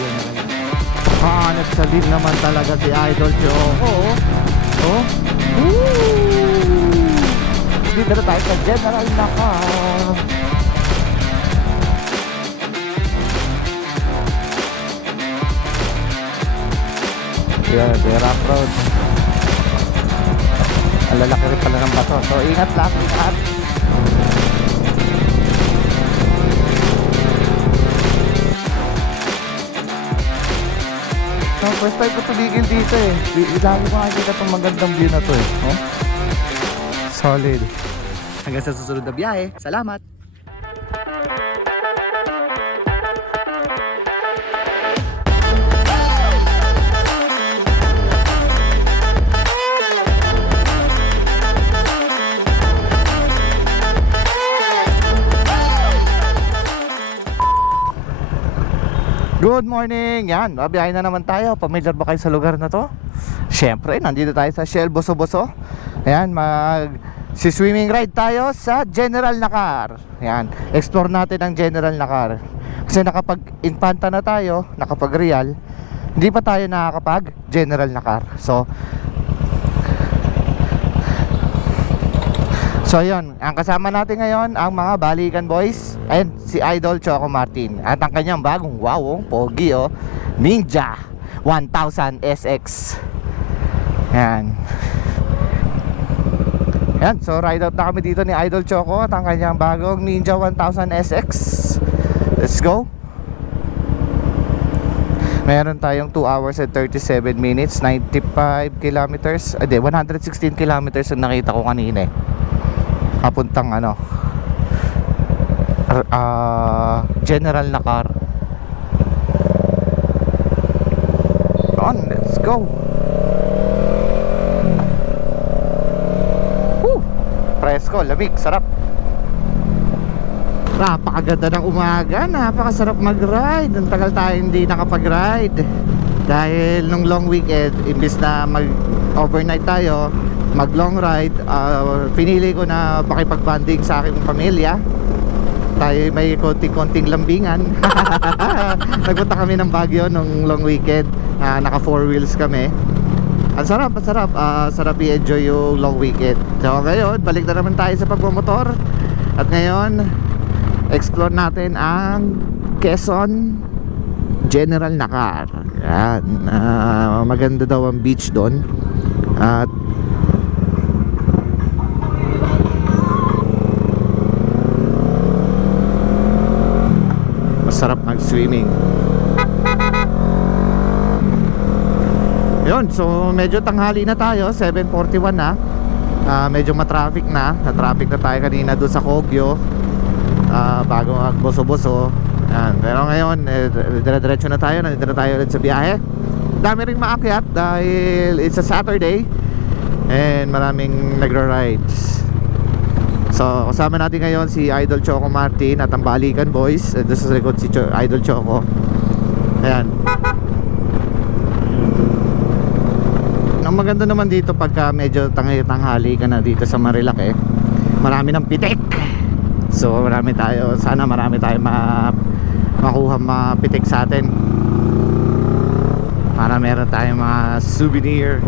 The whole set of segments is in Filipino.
General. Hanap sa lead naman talaga si Idol Choco. Oh. Dito na tayo sa General Nakar. Yeah, the rough road. Ang lalaki rin pala ng bato. So ingat lang, ingat. So, first time ko tumigil dito eh. Lagi ko nakikita itong magandang view na to eh. Oh? Solid. Hanggang sa susunod na biyahe. Salamat! Good morning! Yan, babiyahin na naman tayo. Pamilyar ba kayo sa lugar na to? Siyempre, nandito tayo sa Shell Boso-Boso. Ayan, si-swimming ride tayo sa General Nakar. Ayan, explore natin ang General Nakar. Kasi nakapag-Infanta na tayo, nakapag-Real, hindi pa tayo nakakapag-General Nakar. So yun, ang kasama natin ngayon ang mga balikan boys. Ayun, si Idol Choco Martin. At ang kanyang bagong pogi Ninja 1000 SX. Yan. Yan, so ride out na kami dito ni Idol Choco at ang kanyang bagong Ninja 1000 SX. Let's go. Meron tayong 2 hours and 37 minutes, 95 kilometers. 116 kilometers ang nakita ko kanina eh. Papuntang General Nakar. On, let's go. Presko, lamig, sarap. Napakaganda ng umaga, napakasarap mag-ride. Ang tagal tayo hindi nakapag-ride dahil nung long weekend, imbis na mag-overnight tayo, mag-long ride, pinili ko na makipag-banding sa aking pamilya. Tayo may konting-konting lambingan. Nagpunta kami ng Baguio nung long weekend. Naka 4 wheels kami. Ang sarap, sarap i-enjoy yung long weekend. So ngayon, balik na naman tayo sa pagmamotor. At ngayon, explore natin ang Quezon General Nakar. Yan, maganda daw ang beach doon. At masarap mag-swimming. Yun, so medyo tanghali na tayo, 7:41 na. Medyo matraffic na. Na-traffic na tayo kanina doon sa Kogyo, bago mag-Boso-Boso. Pero ngayon, dire-diretso na tayo. Nandito na tayo ulit sa biyahe. Dami ring maakyat dahil it's a Saturday and maraming nagra-rides. So kasama natin ngayon si Idol Choco Martin at ang Balikan Boys. Doon sa likod si Idol Choco. Ayan. Ang maganda naman dito pagka medyo tanghali ka na dito sa Marilake, marami ng pitik. So marami tayo, sana marami tayo makuha mapitik sa atin para meron tayong mga souvenir.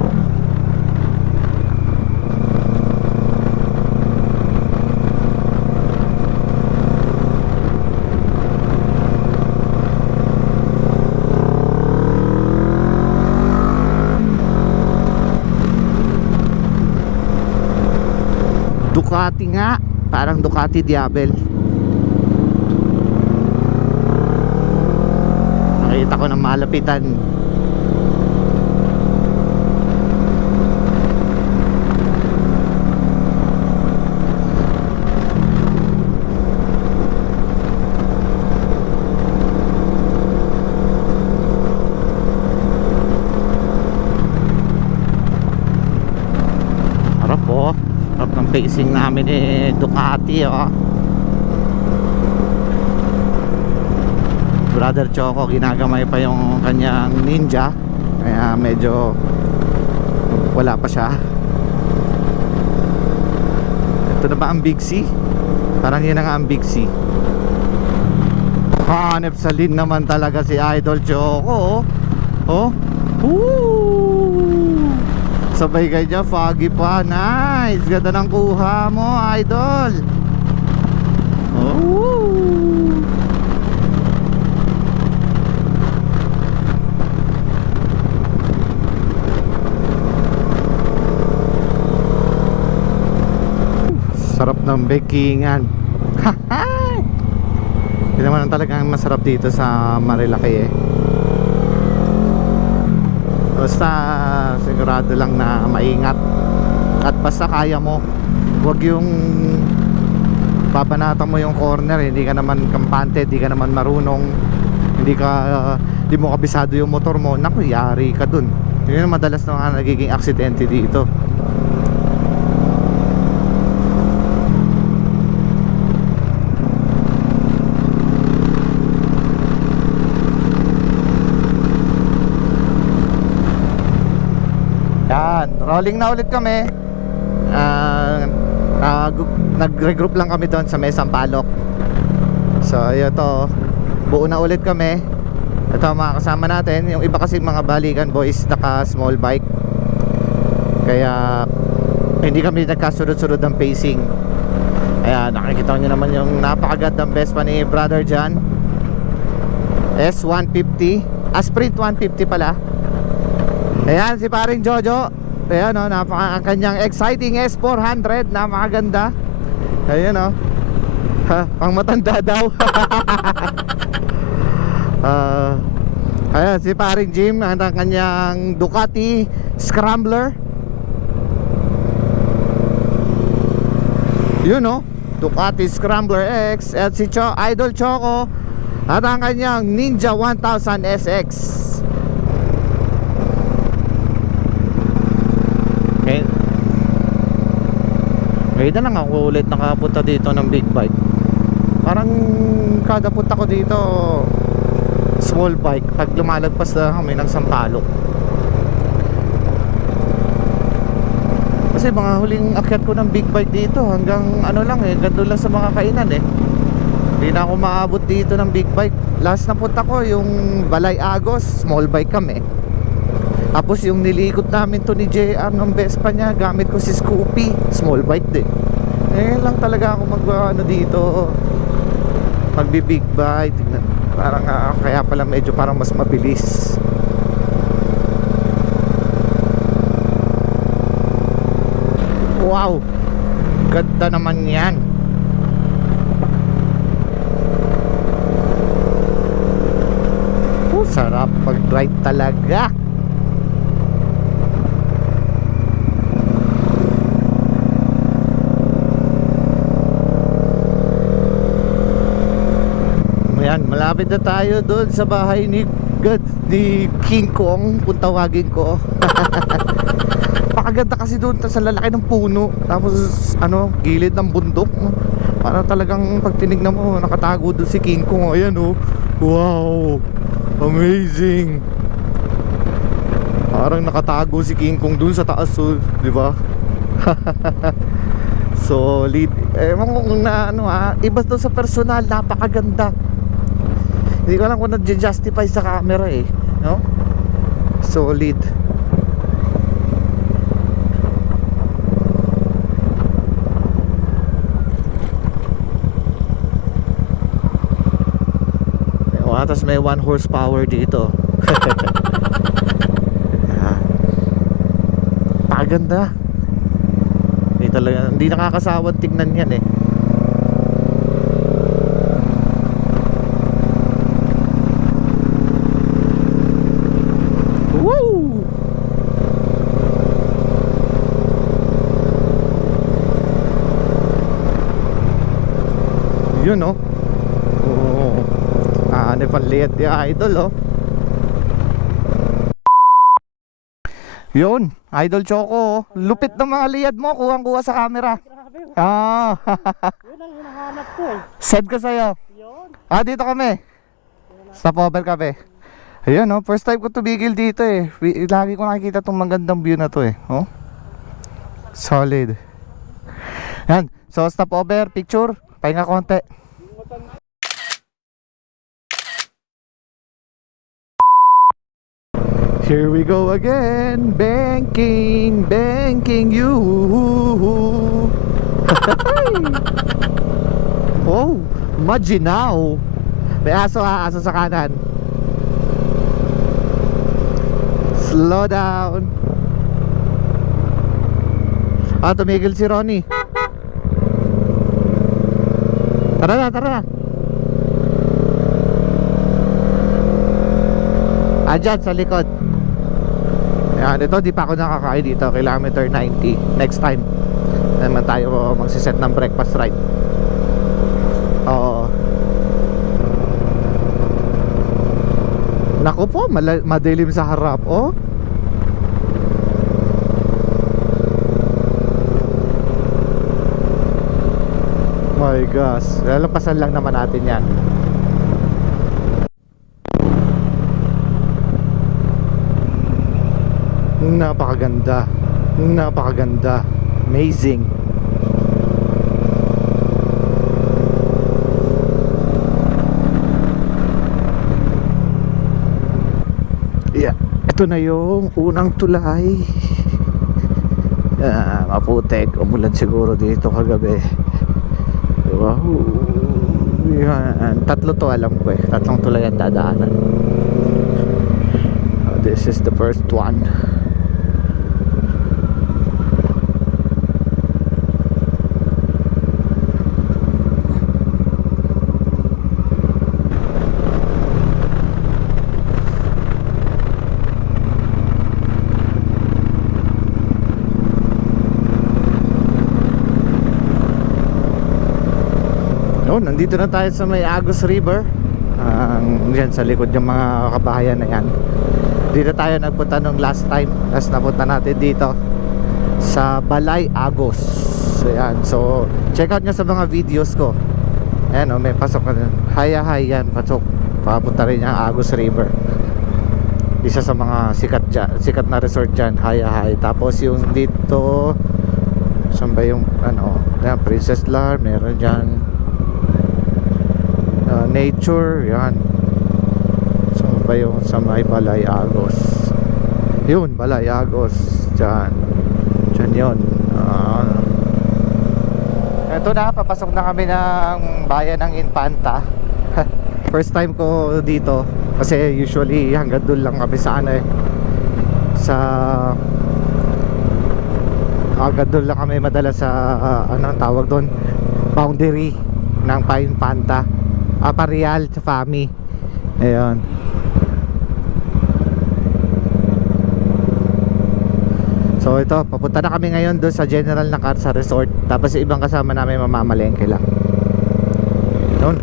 Ducati nga, parang Ducati Diabel. Nakita ko ng malapitan. Harap po. Harap ng pacing namin Ducati Brother Choco ginagamay pa yung kanyang Ninja, kaya medyo wala pa siya. Ito na ba ang Big C? Parang yun na nga ang Big C. Hanep sa lin naman talaga si Idol Choco. Oh. Woo! Sabay kanya, foggy pa. Nice. Ganda ng kuha mo, Idol. Oh. Sarap ng bakingan. Hindi naman talagang masarap dito sa Marilaki eh. Basta sigurado lang na maingat. At basta kaya mo. Huwag yung babanatan mo yung corner, hindi ka naman kampante, hindi ka naman marunong, hindi mo kabisado yung motor mo. Naku, yari ka dun. Yun yung madalas na nagiging aksidente dito. Yan, rolling na ulit kami. Nag-regroup lang kami doon sa may Sampaloc. So ito, buo na ulit kami. Ito mga kasama natin. Yung iba kasi mga balikan boys naka small bike, kaya hindi kami nagkasunod-sunod ng pacing. Ayan, nakikita nyo naman yung napakagandang Vespa ni Brother John, S150, Sprint 150 pala. Ayan si paring Jojo. Ayan o, ang kanyang exciting S400. Napakaganda. Ayan o. Pang matanda daw. Ayan si paring Jim. Ang kanyang Ducati Scrambler. Yun o, Ducati Scrambler X. At si Idol Choco at ang kanyang Ninja 1000 SX. Ngayon na lang ako ulit nakapunta dito ng big bike. Parang kada punta ko dito small bike pag lumalagpas na kami ng Sampaloc. Kasi mga huling akyat ko ng big bike dito hanggang ano lang eh, gando lang sa mga kainan eh. Hindi na ako maabot dito ng big bike. Last na punta ko yung Balay Agos, small bike kami. Tapos yung nilikot namin to ni JR ng Vespa niya, gamit ko si Scoopy, small bike din. Eh lang talaga ako ano dito, magbi-big bike. Tignan, parang kaya pala medyo parang mas mabilis. Wow, ganda naman yan. Sarap pag-ride talaga. Ayan, malapit na tayo doon sa bahay ni King Kong, kung tawagin ko. Pakaganda kasi doon sa lalaki ng puno. Tapos ano, gilid ng bundok. Para talagang pag tinignan mo, nakatago doon si King Kong. Ayan oh. Wow, amazing. Parang nakatago si King Kong doon sa taas, oh, di ba? Solid. Ewan ko kung na ano iba to sa personal, napakaganda. Hindi ko alam kung nag-justify sa camera eh, no? Solid. Tapos may 1 horsepower dito. Paganda. Hindi talaga, hindi nakakasawang tingnan yan eh. Woo! Yun oh. Ano pang liat yung Idol oh. Yun, Idol Choco oh. Lupit ng mga liad mo, kuhang-kuha sa camera. Ah. Yun ang hinahanap ko eh. Send ko sa'yo. Yun. Dito kami. Stopover kami. Ayun oh, first time ko tumigil dito eh. Lagi ko nakikita itong magandang view na to eh. Oh. Solid. Yan, so stopover, picture, pahinga konti. Here we go again, banking you. Oh, Maginaw. May aso ha, aso sa kanan. Slow down. Tumigil si Ronnie. Tara na, tara na. Dyan sa likod. Ayan, ito di pa ako nakakain dito. Kilometer 90. Next time naman tayo magsiset ng breakfast ride. Oo. Naku po, madilim sa harap. Oh, my gosh. Lalampasan lang naman natin yan. Napakaganda. Napakaganda. Amazing. Yeah. Ito na yung unang tulay. Maputek. Umulan siguro dito kagabi. Wow. Yan. Tatlo to alam ko eh. Tatlong tulay ang dadaanan. This is the first one. Nandito na tayo sa may Agus River. Diyan sa likod yung mga kabahayan na yan. Dito tayo nagpunta nung last time. Last napunta natin dito sa Balay Agos. Ayan. So check out nyo sa mga videos ko. Ayan may pasok ka. Haya yan, pasok. Papunta rin yung Agus River. Isa sa mga sikat na resort dyan, Haya. Tapos yung dito, saan ba yung yan, Princess Lar, meron dyan. Nature, yan. So ba yung sa may Balay Agos? Yun, Balay Agos. Diyan yun. Ito na, papasok na kami ng bayan ng Infanta. First time ko dito. Kasi usually hanggang doon lang kami sa hanggang doon lang kami madalas sa anong tawag doon, boundary ng Infanta. Parial sa Fami. Ayun. So ito, papunta na kami ngayon doon sa General na car sa resort. Tapos yung ibang kasama namin mamamalengke lang. Doon.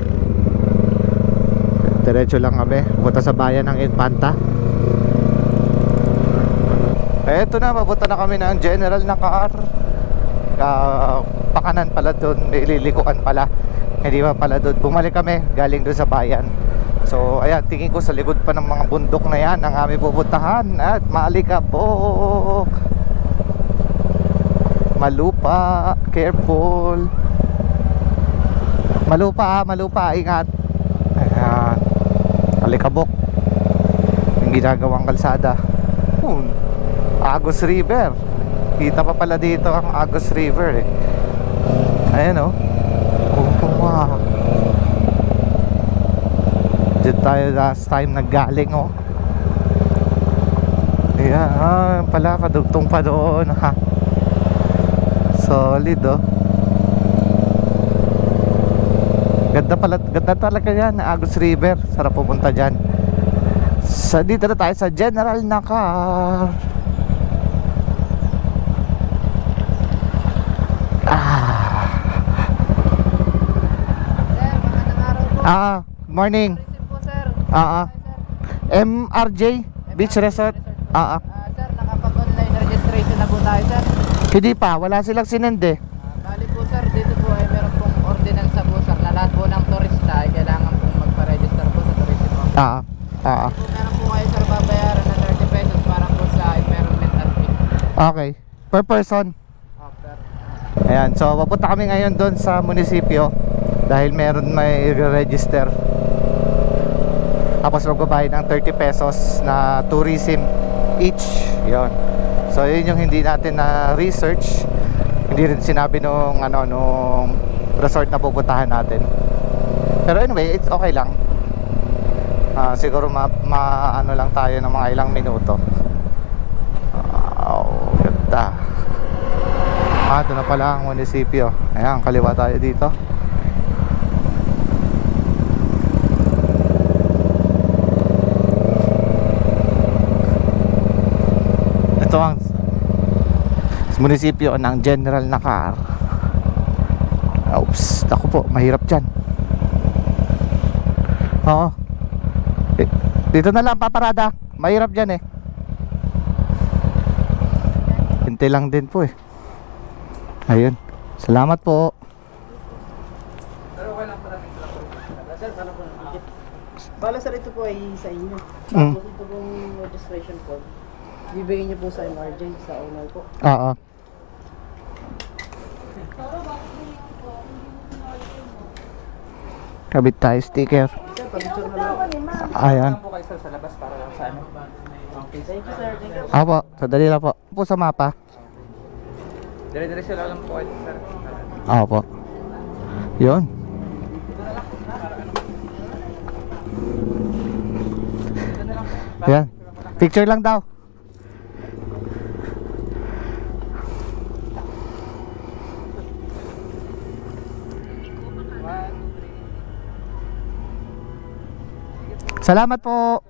Diretso lang kami. Pupunta sa bayan ng Infanta. Eto na, papunta na kami ng General na car. Pakanan pala doon, may ililikuan pala. Hindi pa pala doon. Bumalik kami galing doon sa bayan. So ayan, tingin ko sa likod pa ng mga bundok na yan ang aming pupuntahan. At Maalikabok, Malupa, careful. Malupa, ingat. Ayan, Maalikabok, yung ginagawang kalsada. Agus River. Kita pa pala dito ang Agus River eh. Ayan oh. Wow. Diyan tayo last time naggaling oh. Ayan, pala kadugtong pa doon ha. Solid oh. Ganda talaga yan, Agus River. Sarap pupunta dyan. Dito na tayo sa General na car. Morning. MRJ Beach Resort. Sir, nakapag-online registration na po tayo, sir. Hindi pa, wala silang sinende. Bali po, sir, dito po ay meron pong ordinance po, sir, na lahat po ng turista ay kailangan pong magpa-register po sa tourism office. Po, meron po kayo, sir, babayaran na 30 pesos para po sa environmental fee. Okay, per person. Sir. Ayan, so papunta kami ngayon doon sa munisipyo dahil meron may register. Tapos magbabayad ng 30 pesos na tourism each. Yon. So yun yung hindi natin na research. Hindi rin sinabi nung resort na pupuntahan natin. Pero anyway, it's okay lang. Siguro ano lang tayo ng mga ilang minuto. Ganda. Ito na pala ang munisipyo. Ayan, kaliwa tayo dito. Ito ang munisipyo ng General Nakar. Oops, ako po, mahirap dyan. Oo. Dito na lang paparada. Mahirap dyan eh. Hintay lang din po eh. Ayun. Salamat po. Bala sir, ito po ay sa inyo. Mm. Tapos ito pong registration form. Bibigyan niyo po sa MRJ, sa owner po. Oo. Kabit tayo sticker. Sir, pabitsura na lang. Ayan. po kayo sir sa labas para lang sa ano. Okay, thank you sir. Thank you. Apo, sadali lang po. Po sa mapa. Dire-diretso lang po kayo sir. Opo. Yun. Ayan. Picture lang daw. Salamat po.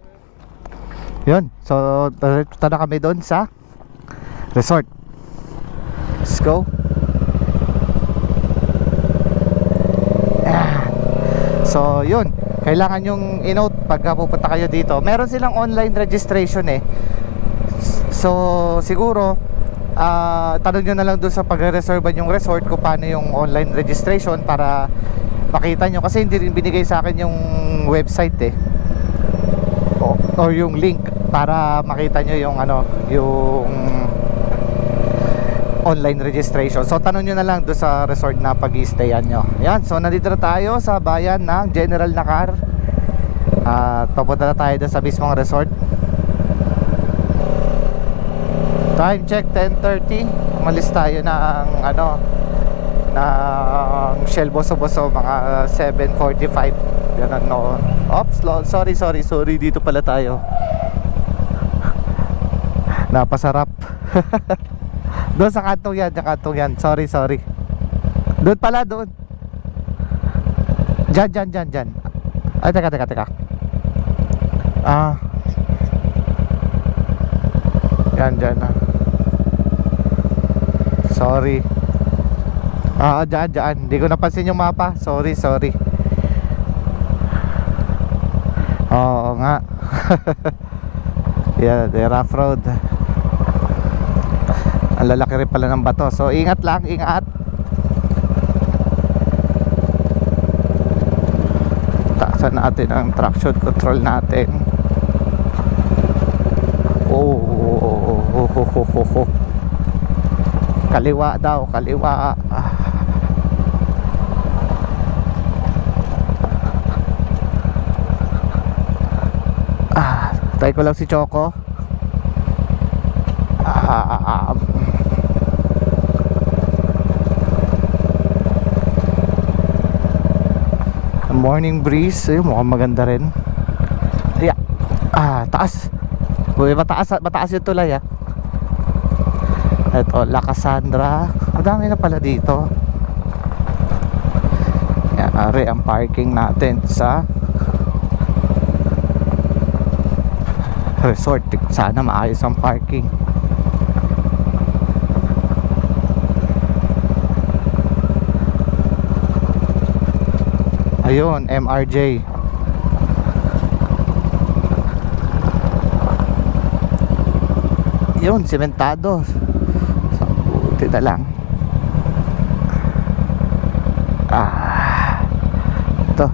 Yun. So, diretso na kami doon sa resort. Let's go. So yun, kailangan yung i-note pagka pupunta kayo dito. Meron silang online registration eh. So siguro tanong nyo na lang doon sa pagre-reserve yung resort kung paano yung online registration para makita nyo. Kasi hindi rin binigay sa akin yung website eh, or yung link para makita nyo yung yung online registration. So tanong nyo na lang doon sa resort na pag-i-stayan nyo. Yan, so nandito na tayo sa bayan ng General Nakar. At papunta na tayo doon sa mismong resort. Time check 10:30. Umalis tayo ng ng Shell Boso-Boso mga 7:45. Yan no. Oops, sorry, dito pala tayo. Napasarap. Doon sa kantong yan, sorry. Doon pala, doon. Diyan. Ay, teka. Yan. Sorry. Diyan. Hindi ko napansin yung mapa. Sorry. Oo nga. Yeah, the rough road. Ang lalaki rin pala ng bato. So ingat lang. Taasan natin ang traction control natin. Oh. Kaliwa daw, kaliwa. Tayo ko lang si Choco. Morning breeze, mukhang maganda rin. Yeah. Taas. Uy, mataas yung tulay ah. Ito, La Cassandra. Ang dami na pala dito. Yan, ari ang parking natin sa resort. Sana maayos ang parking. Ayun, MRJ. Yun, sementado. So, buti na lang. Ito.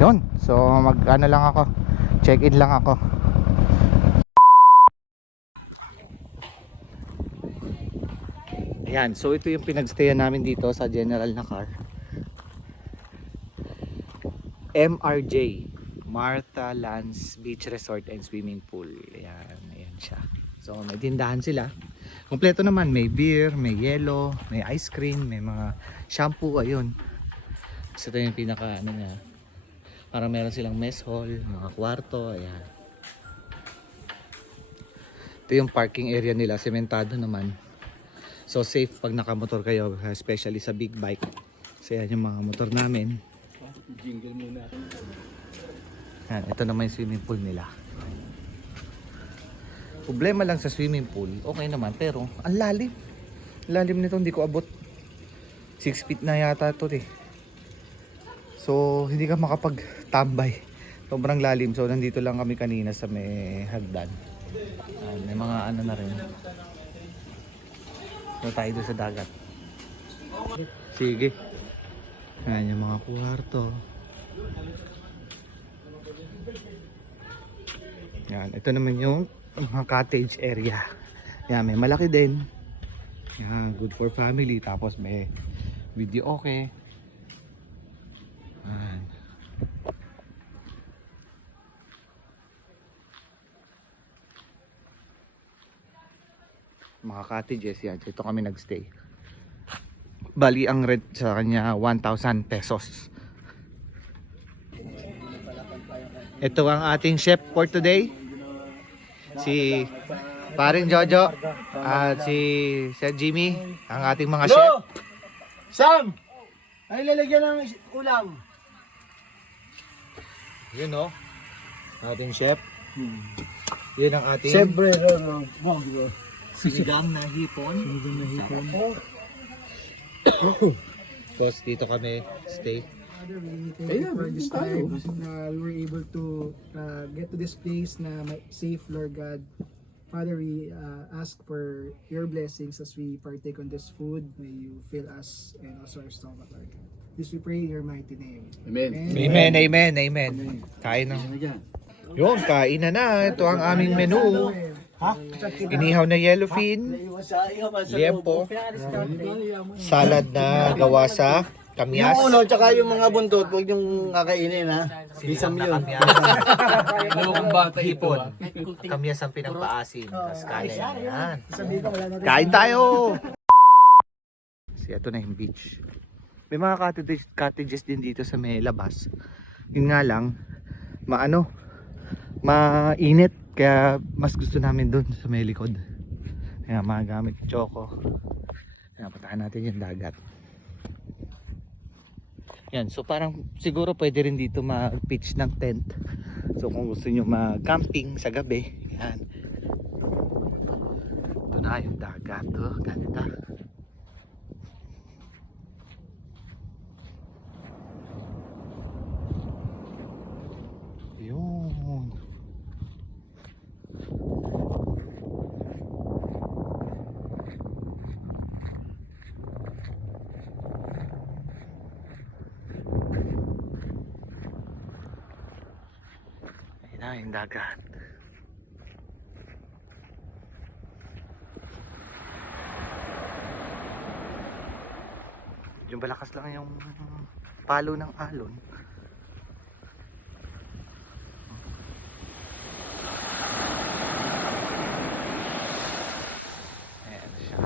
Yun, so mag-ano lang ako, check-in lang ako. Ayan, so ito yung pinagstayan namin dito sa General Nakar. MRJ, Martha Lands Beach Resort and Swimming Pool. Ayan siya. So may tindahan sila. Kompleto naman, may beer, may yelo, may ice cream, may mga shampoo, ayun. So ito yung pinaka ano niya. Parang meron silang mess hall, mga kwarto, ayan. Ito yung parking area nila, sementado naman. So safe pag nakamotor kayo, especially sa big bike. So yan yung mga motor namin. Yan, ito naman yung swimming pool nila. Problema lang sa swimming pool, okay naman, pero ang lalim. Lalim nito, hindi ko abot. 6 feet na yata ito eh. So hindi ka makapagtambay. Sobrang lalim. So nandito lang kami kanina sa may hagdan. May mga ano na rin. So tayo doon sa dagat. Sige. Ayan yung mga kwarto. Yan, ito naman yung mga cottage area. Yan, may malaki din. Yan, good for family. Tapos may video okay. Yan. Mga cottages yan. Dito kami nagstay. Bali ang rent sa kanya 1,000 pesos. Ito ang ating chef for today. Si Paring Jojo at si Sir Jimmy, ang ating mga chef. Sam! Ay lalagyan ng ulam. Yun o. Ating chef. Yun ang ating Siyempre, sinigang na hipon. Tapos dito kami stay. For this time, we were able to get to this place na may safe, Lord God. Father, we ask for your blessings as we partake on this food. May you fill us and also our stomach, Lord God. This we pray in your mighty name. Amen, amen, amen. Kain na. Yun, kain na. Ito ang aming menu. Inihaw na yellowfin, liempo, salad na gawa sa kamyas. Yung ulo, tsaka yung mga buntot, huwag yung kakainin ha. Bisam yun. Hipon. Kamyas ang pinagpaasim. Tapos kanin. Yan. Kain tayo! Kasi ito na yung beach. May mga cottages din dito sa may labas. Yun nga lang, mainit. Kaya mas gusto namin dun sa may likod. Kaya magamit choco. Kaya patahan natin yung dagat. Yan, so parang siguro pwede rin dito mag-pitch ng tent. So kung gusto nyo mag-camping sa gabi, yan. Ito na yung dagat. Oh, ganda. Yun. Ayun na yung dagat. Yung balakas lang yung palo ng alon. Ayan siya.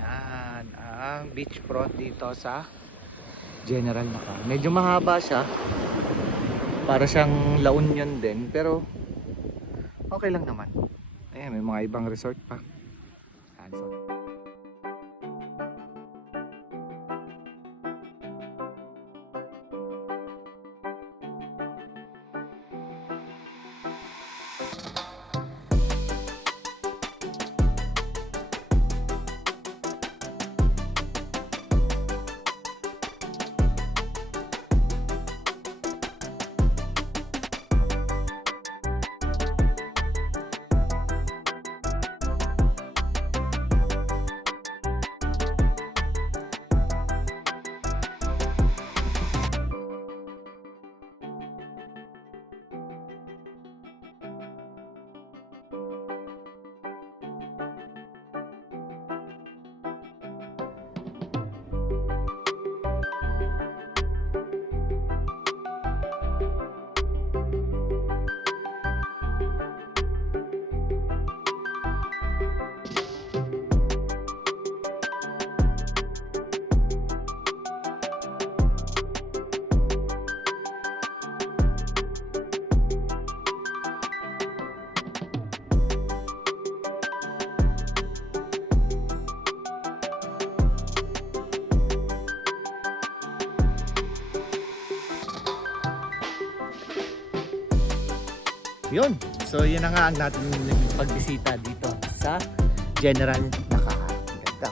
Yan ang beachfront dito sa General Naka. Medyo mahaba siya. Para siyang La Union din, pero okay lang naman. Ayan, may mga ibang resort pa. Ayan, so Yun. So yun na nga ang natin pagbisita dito sa General Nakahan. Ganda.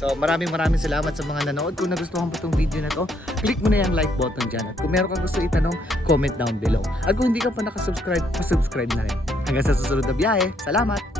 So maraming salamat sa mga nanood. Kung nagustuhan mo itong video na to, click mo na yung like button dyan. At kung meron kang gusto itanong, comment down below. At kung hindi ka pa nakasubscribe, pasubscribe na rin. Hanggang sa susunod na biyahe. Salamat!